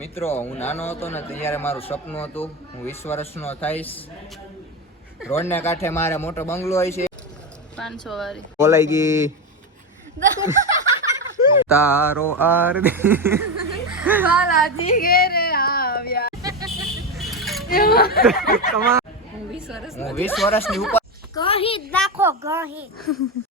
મિત્રો હું નાનો હતો ને ત્યારે મારું સપનું હતું હું 20 વર્ષનો થઈશ, રોડને કાંઠે મારે મોટો બંગલો હોય છે 500 વાળી બોલાઈ ગઈ તારો આરતી બાલાજી ઘેરે આવ્યા હું 20 વર્ષની ઉપર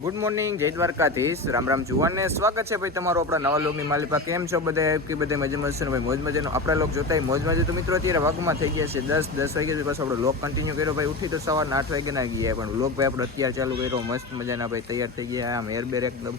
ગુડ મોર્નિંગ, જય દ્વારકાધીશ, રામ રામ જુવાનને સ્વાગત છે ભાઈ તમારો આપણા નવા લોકની માલિપા. કેમ છો બધા? કે બધા મજામાં છે ને ભાઈ? મોજ મજાનો આપણા લોક જોતા મોજ મજા. તો મિત્રો અત્યારે વાગમાં થઈ ગયા છે 10 વાગ્યા પછી આપણો લોક કન્ટિન્યુ કર્યો ભાઈ. ઉઠી તો સવારના 8 વાગ્યાના ગયા પણ લોક ભાઈ આપણો અત્યારે ચાલુ કર્યો મસ્ત મજાના ભાઈ. તૈયાર થઈ ગયા, આમ હેર બેર એકદમ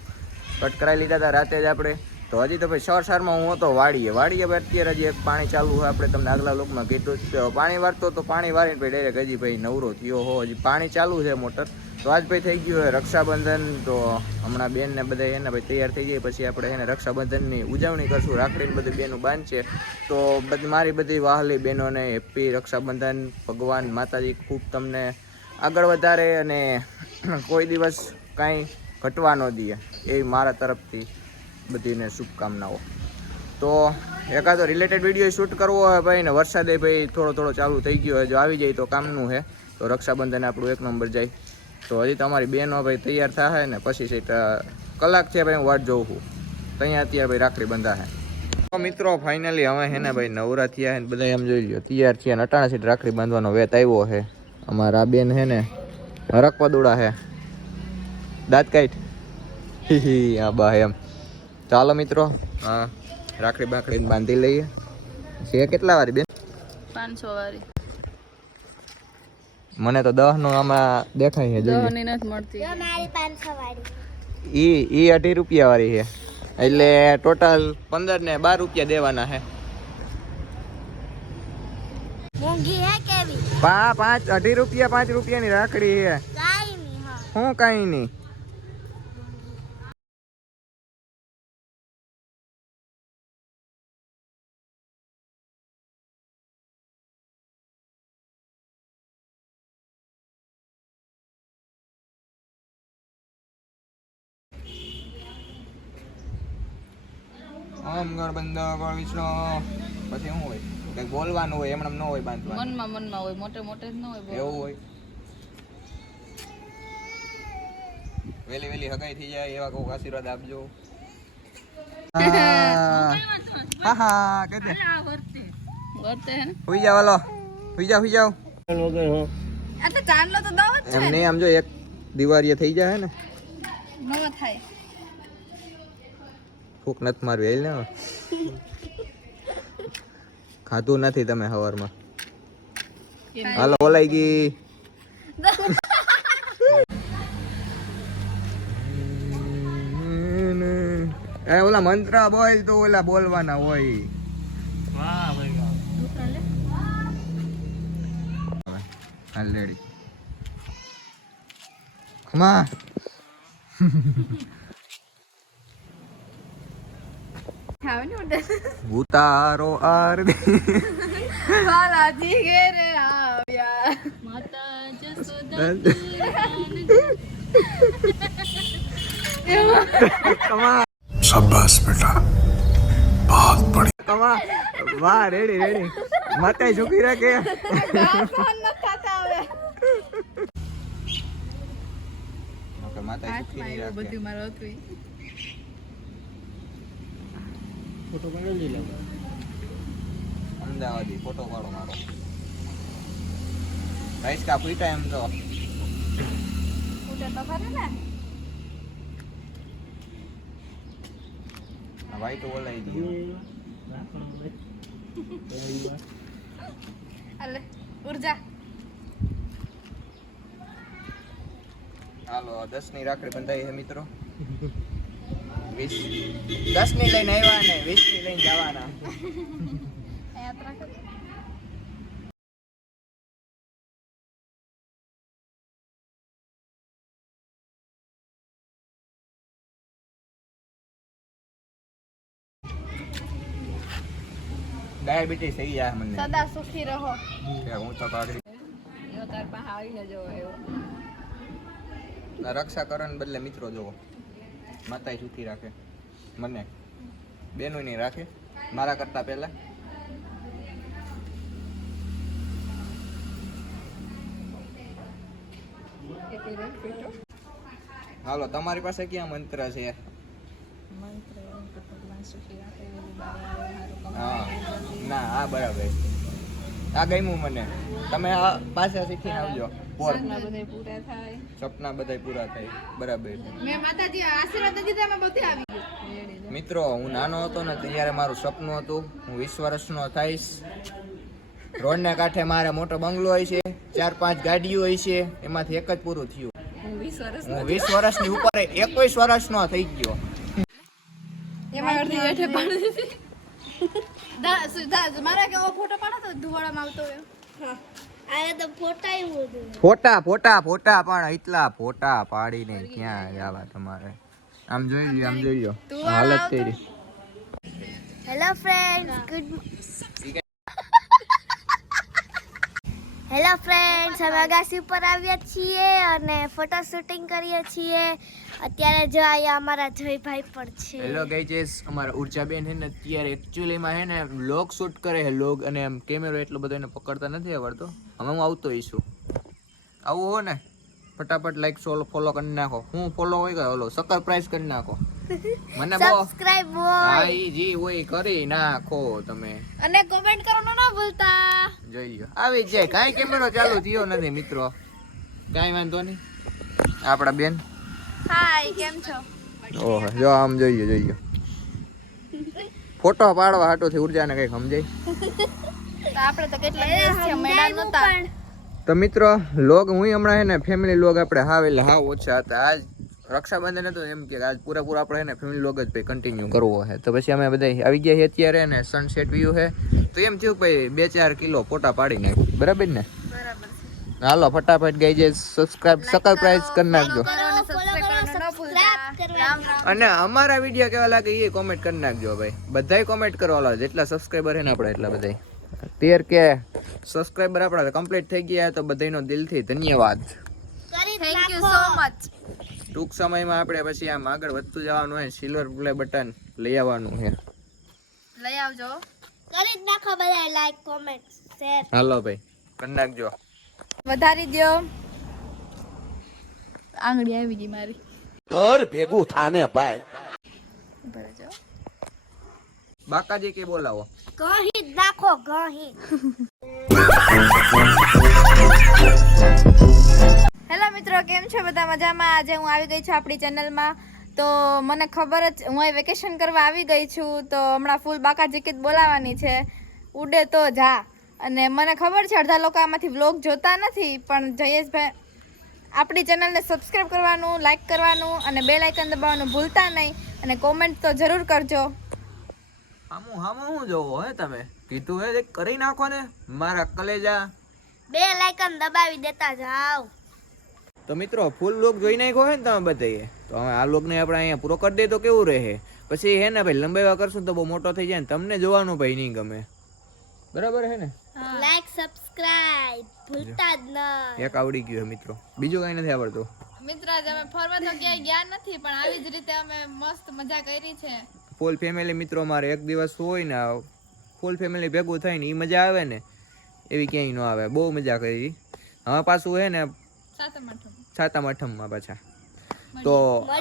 કટ કરાવી લીધા હતા રાતે જ આપણે. તો હજી તો ભાઈ સવારમાં હું હતો વાડીએ ભાઈ. અત્યારે હજી એક પાણી ચાલુ હોય, આપણે તમને આગલા લોકમાં કીધું પાણી વાળતો તો પાણી વાળીને ભાઈ ડાયરેક્ટ હજી ભાઈ નવરો થયો હો, હજી પાણી ચાલુ છે મોટર. તો આજ ભાઈ થઈ ગયું રક્ષાબંધન. તો હમણાં બેન ને બધા એને ભાઈ તૈયાર થઈ જાય પછી આપણે એને રક્ષાબંધનની ઉજવણી કરશું. રાખડીને બધી બેનું બાંધ છે. તો બધી મારી બધી વાહલી બહેનોને હેપી રક્ષાબંધન. ભગવાન માતાજી ખૂબ તમને આગળ વધારે અને કોઈ દિવસ કાંઈ ઘટવા ન દે એવી મારા તરફથી બધીને શુભકામનાઓ. તો એકાદો રિલેટેડ વિડીયો શૂટ કરવો હોય ભાઈ ને વરસાદે ભાઈ થોડો ચાલુ થઈ ગયો હોય, જો આવી જાય તો કામનું છે. તો રક્ષાબંધન આપણું 1 નંબર જાય. તો હજી તમારી બહેનો ભાઈ તૈયાર થાય ને પછી છે કલાક છે ભાઈ હું વાટ જોઉં છું. ત્યાં અત્યારે ભાઈ રાખડી બંધા છે. તો મિત્રો ફાઇનલી હવે છે ને ભાઈ નવરા થયા છે બધા, એમ જોઈ લો તૈયાર થયા. અટાણા સીટ રાખડી બાંધવાનો વેત આવ્યો છે. અમારા આ બેન છે ને હરકપદુડા છે, દાંત કાઢ હા બા એમ. ચાલો મિત્રો, હા રાખડી બાકડી બાંધી લઈએ. છે કેટલા વાળી બેન? 500 વાળી. મને તો 10 નો આમાં દેખાય છે. 10 ની નથી મળતી. જો મારી 500 વાળી. ઈ 18 રૂપિયા વાળી છે, એટલે ટોટલ 15 ને 12 રૂપિયા દેવાના છે. મોંઘી હે કેવી? 18 રૂપિયા 5 રૂપિયાની રાખડી છે. કાઈ નહીં. હા હું કાઈ નહીં. ઓમ ગણ બંધ ગણ વિષ્ણુ. પછી શું હોય? કંઈક બોલવાનું હોય, એમણે ન હોય બાંધવાનું. મનમાં હોય, મોટે જ ન હોય. એવું હોય. વેલી હગાઈ થઈ જાય એવા કોઈક આશીર્વાદ આપજો. હા કે દે વર્તે હે ને. હુઈ જાવ, હાલો હુઈ જાવ. આ તો ચાંદલો તો દવા જ છે. એમ નહીં, આમ જો એક દિવાળીએ થઈ જાય ને નવો થાય. ફૂક નથી મારવી હાલ ને. ખાધું નથી તમે સવારમાં. હાલો બોલાઈ ગઈ. એ ઓલા મંત્ર બોલ તો ઓલા બોલવાના હોય. વાહ ભાઈ હાલ રેડી. ખમા ઉતારો આરતી બાલાજી ઘેરે આવ્યા માતા જસોદા शाबाश बेटा, बहुत बढ़िया. કમા વાહ રેડી માતા ઝૂકી રાખે. ઓકે માતા ઝૂકી નહીં રાખે. બધું મારું હતું. ફોટો પાડી લે. અમદાવાદી ફોટો પાડો મારો. ગાઈસ કા ફ્રી ટાઈમ તો ઉડે તો ખરે ને. ભાઈ તો બોલાઈ ગયો. અલે ઉર્જા. હાલો 10 ની રાખડી બંધાઈ છે મિત્રો. 10 ની લઈને આવ્યા ને 20 ની લઈને જવાના. ડાયાબિટીસ થઈ ગયા મને. સદા સુખી રહો. હું તો કાઢી તાર પાસે આવીને જોવો એવો. રક્ષા કરવાને બદલે મિત્રો જોવો. માતાએ સુખી રાખે મને. બેનું નહીં રાખે મારા કરતા પહેલા. હાલો તમારી પાસે ક્યાં મંત્ર છે? હા ના આ બરાબર આ ગમ્યું મને. તમે આ પાસે શીખીને આવજો. સપના બધાય પૂરા થાય. સપના બધાય પૂરા થાય. બરાબર. મેં માતાજી આશીર્વાદ દીધા મેં બધે આવી ગયું. મિત્રો હું નાનો હતો ને ત્યારે મારું સપનું હતું હું 20 વર્ષનો થઈશ. રોડને કાંઠે મારે મોટો બંગલો હોય છે, 4-5 ગાડીઓ હોય છે, એમાંથી એક જ પૂરું થયું. હું 20 વર્ષ હું 20 વર્ષની ઉપર 21 વર્ષનો થઈ ગયો. એમાં અડધી હેઠે પાડી દીધી. મારા કેવો ફોટો પાડો તો ધુવાડામાં આવતો હોય. આ તો ફોટા બધું ફોટા પણ એટલા ફોટા પાડીને ક્યાં જવા તમારે. આમ જોઈ લ્યો આમ જોઈ લ્યો હાલત તેરી. હેલો ફ્રેન્ડ્સ હેલો ફ્રેન્ડ્સ અમે અગાસી ઉપર આવ્યા છીએ અને ફોટો શૂટિંગ કરીએ છીએ. અત્યારે જો અહીંયા અમારા જયભાઈ પણ છે. હેલો ગાઈઝ અમારા ઉર્જાબેન છે ને અત્યારે એકચ્યુઅલીમાં હે ને વ્લોગ શૂટ કરે છે લોગ અને આમ કેમેરો એટલો બધો એને પકડતા નથી આવડતો. હવે હું આવતો હોઈશું. આવું હો ને ફટાફટ લાઈક ફોલો કરી નાખો. હું ફોલો હોય કે ઓલો સકર પ્રાઇસ કરી નાખો. મને બહુ સબસ્ક્રાઇબ હા ઈ જી હોય કરી નાખો તમે. અને કમેન્ટ કરવાનું ના ભૂલતા. જોઈ લ્યો આવી જ જાય. કાંઈ કેમેરો ચાલુ થયો નથી મિત્રો. કાંઈ વાંધો નહીં. આપણા બેન હાય કેમ છો? ઓહો જો આમ જોઈએ ફોટો પાડવા હાટોથી ઉર્જાને કઈક સમજાય. તો આપણે તો કેટલા દિવસ છે મેળા નહોતા. તો મિત્રો લોગ હું હમણાં હે ને ફેમિલી લોગ આપણે હાવ એટલે હાવ ઓછા હતા. આજ રક્ષાબંધન હતું એમ કે આજ પૂરેપૂરો આપણે હે ને ફેમિલી લોગ જ ભાઈ કન્ટિન્યુ કરવો છે. તો પછી અમે બધા આવી ગયા છીએ અત્યારે ને સનસેટ વ્યૂ છે તો એમ થયું ભાઈ 2-4 કિલો ફોટા પાડી નાખ. બરાબર ને? બરાબર છે. હાલો ફટાફટ ગઈ જે સબસ્ક્રાઇબ સબસ્ક્રાઇબ કરી નાખજો. અને અમારા વિડીયો કેવા લાગે એ કોમેન્ટ કરી નાખજો ભાઈ. બધાય કોમેન્ટ કરવાલા જેટલા સબસ્ક્રાઇબર છે ને આપણે એટલા બધાય 13K સબસ્ક્રાઇબર આપણા કમ્પ્લીટ થઈ ગયા તો બધાયનો દિલથી ધન્યવાદ. Thank you so much. ટૂંક સમયમાં આપણે પછી આમ આગળ વધતું જવાનું હોય સિલ્વર પ્લે બટન લઈ આવવાનું છે. લઈ આવજો. કરી જ નાખો બધા લાઈક કોમેન્ટ શેર. હાલો ભાઈ કરી નાખજો. વધારી દ્યો. આંગળી આવી ગઈ મારી. ઘર ભેગું થાને ભાઈ. બરાબર. બાકાજી કે બોલાવો. ગહી જ નાખો ગહી. હેલો મિત્રો કેમ છો બધા મજામાં? આજે હું આવી ગઈ છું આપણી ચેનલમાં. તો મને ખબર જ હું અહીં વેકેશન કરવા આવી ગઈ છું તો હમણાં ફૂલ બાકા જીકીત બોલાવાની છે. ઉડે તો જા. અને મને ખબર છે અડધા લોકો આમાંથી વ્લોગ જોતા નથી પણ જયેશભાઈ આપણી ચેનલને સબસ્ક્રાઈબ કરવાનું, લાઈક કરવાનું અને બેલ આઇકન દબાવવાનું ભૂલતા નહીં અને કોમેન્ટ તો જરૂર કરજો. હામું હું જોવો હે તમે કીધું હે કરી નાખો ને મારા કલેજા. બે લાઇકન દબાવી દેતા જાવ. તો મિત્રો ફૂલ લોક જોઈ નાખ્યો હે ને તમે બધાએ તો હવે આ લોકને આપણે અહીંયા પૂરો કરી દે તો કેવું રહે. પછી હે ને ભાઈ લંબાઈવા કરશું તો બહુ મોટો થઈ જાય ને તમને જોવાનું ભાઈ નહીં ગમે. બરાબર હે ને? લાઈક સબસ્ક્રાઇબ ભૂલતા જ નહીં. એક આવડી ગયું હે મિત્રો બીજું કઈ નથી આવડતું. મિત્ર આજે અમે ફરવા તો ક્યાંય ગયા નથી પણ આવી જ રીતે અમે મસ્ત મજા કરી છે. ફૂલ ફેમિલી મિત્રો મારે એક દિવસ હોય ને ફૂલ ફેમિલી ભેગું થાય ને એ મજા આવે ને એવી ક્યાંય ન આવે. બહુ મજા કરી. હવે પાછું હે ને સાતમ આઠમમાં પાછા તો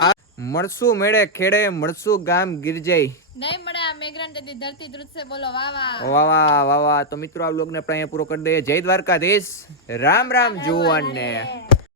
આ મળશું મેળે ખેડે મળશું ગામ ગિરજાઈ નહીં મળે આ મેઘરાન તેથી ધરતી ધ્રુજશે બોલો વાહ વાહ. વાહ વાહ વાહ વાહ. તો મિત્રો આ વ્લોગને આપણે અહીંયા પૂરો કરી દઈએ. જય દ્વારકાધીશ. રામ રામ જુવાનને.